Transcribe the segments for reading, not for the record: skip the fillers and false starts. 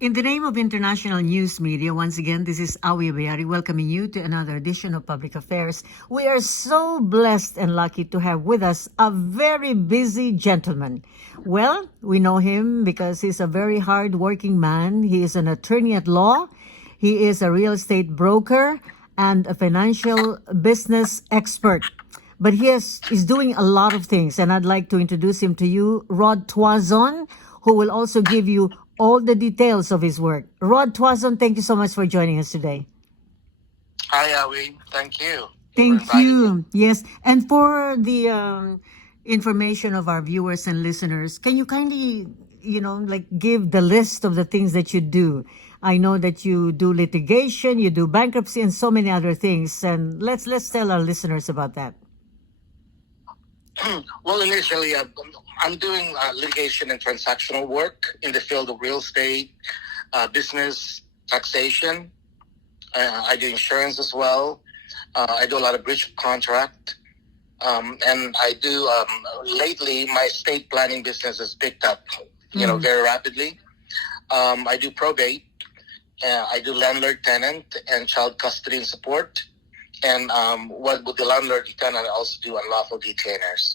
In the name of international news media, once again, this is Awee Abayari welcoming you to another edition of Public Affairs. We are so blessed and lucky to have with us a very busy gentleman. Well, we know him because he's a very hard-working man. He is an attorney at law. He is a real estate broker and a financial business expert. But is doing a lot of things, and I'd like to introduce him to you, Rod Tuazon, who will also give you all the details of his work. Rod Tuazon, thank you so much for joining us today. Hi, Awee. Thank you. Thank you. Yes, and for the information of our viewers and listeners, can you kindly, give the list of the things that you do? I know that you do litigation, you do bankruptcy, and so many other things. And let's tell our listeners about that. Well, initially, I'm doing litigation and transactional work in the field of real estate, business, taxation. I do insurance as well. I do a lot of breach of contract. And I do, lately, my estate planning business has picked up, very rapidly. I do probate. I do landlord-tenant and child custody and support. And what with the landlord-tenant, I also do unlawful detainers.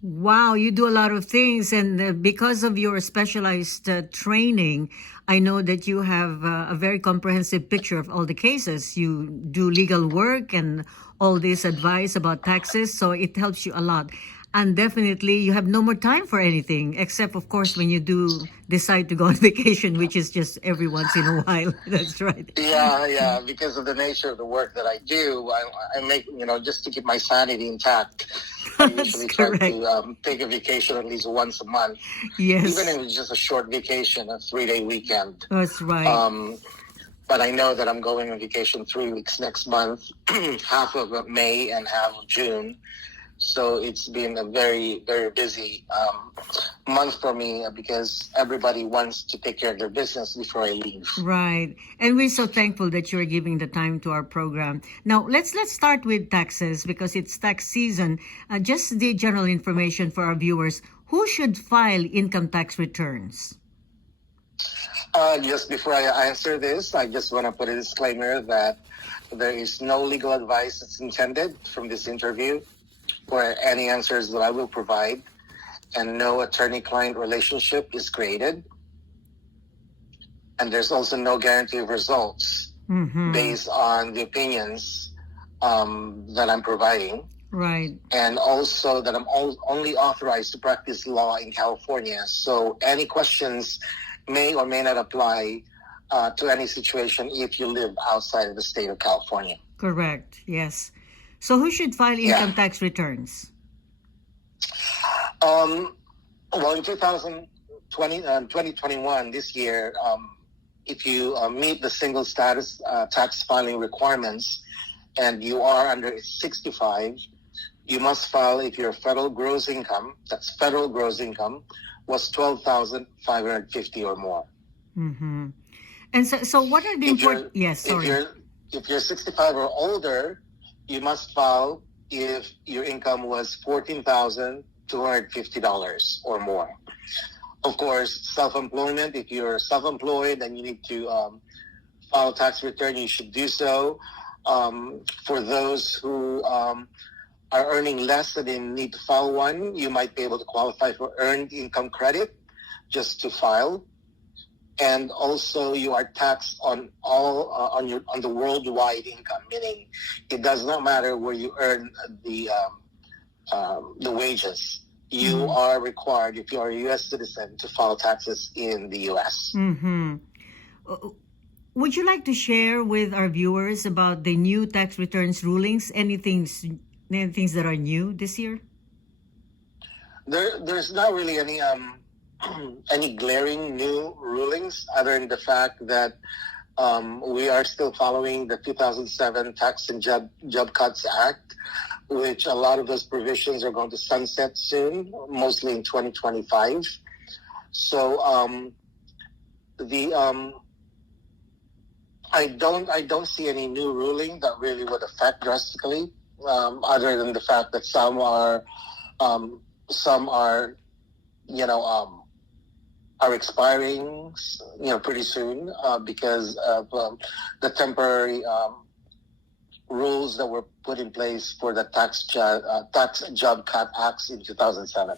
Wow, you do a lot of things. And because of your specialized training, I know that you have a very comprehensive picture of all the cases. You do legal work and all this advice about taxes, so it helps you a lot. And definitely, you have no more time for anything, except, of course, when you do decide to go on vacation, which is just every once in a while. That's right. Yeah. Because of the nature of the work that I do, I make, just to keep my sanity intact, I usually try to take a vacation at least once a month. Yes. Even if it's just a short vacation, a 3-day weekend. That's right. But I know that I'm going on vacation 3 weeks next month, half of May and half of June. So it's been a very, very busy month for me because everybody wants to take care of their business before I leave. Right. And we're so thankful that you're giving the time to our program. Now, let's start with taxes because it's tax season. Just the general information for our viewers. Who should file income tax returns? Just before I answer this, I just want to put a disclaimer that there is no legal advice that's intended from this interview or any answers that I will provide, and no attorney-client relationship is created. And there's also no guarantee of results based on the opinions that I'm providing. Right. And also that I'm only authorized to practice law in California. So any questions may or may not apply to any situation if you live outside of the state of California. Correct. Yes. So who should file income tax returns? Well, in 2021, this year, if you meet the single status tax filing requirements and you are under 65, you must file if your federal gross income, that's federal gross income, was $12,550 or more. Mm-hmm. And so what are the important... Yes, sorry. If you're 65 or older, you must file if your income was $14,250 or more. Of course, self-employment, if you're self-employed and you need to file a tax return, you should do so. For those who are earning less and they need to file one, you might be able to qualify for earned income credit just to file. And also, you are taxed on on the worldwide income, meaning it does not matter where you earn the wages. You are required, if you are a U.S. citizen, to file taxes in the U.S. Would you like to share with our viewers about the new tax returns rulings? Any things that are new this year? There's not really any glaring new rulings other than the fact that we are still following the 2007 Tax and Job Cuts Act, which a lot of those provisions are going to sunset soon, mostly in 2025. So I don't see any new ruling that really would affect drastically, other than the fact that some are are expiring, pretty soon because of the temporary rules that were put in place for the Tax Job Cut Acts in 2007.